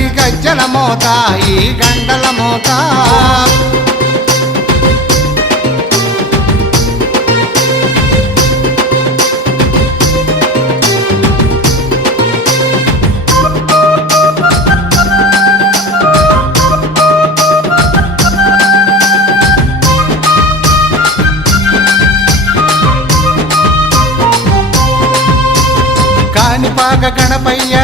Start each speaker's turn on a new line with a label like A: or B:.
A: ఈ గజ్జల మోత ఈ గండల మోత. కానిపాక గణపయ్య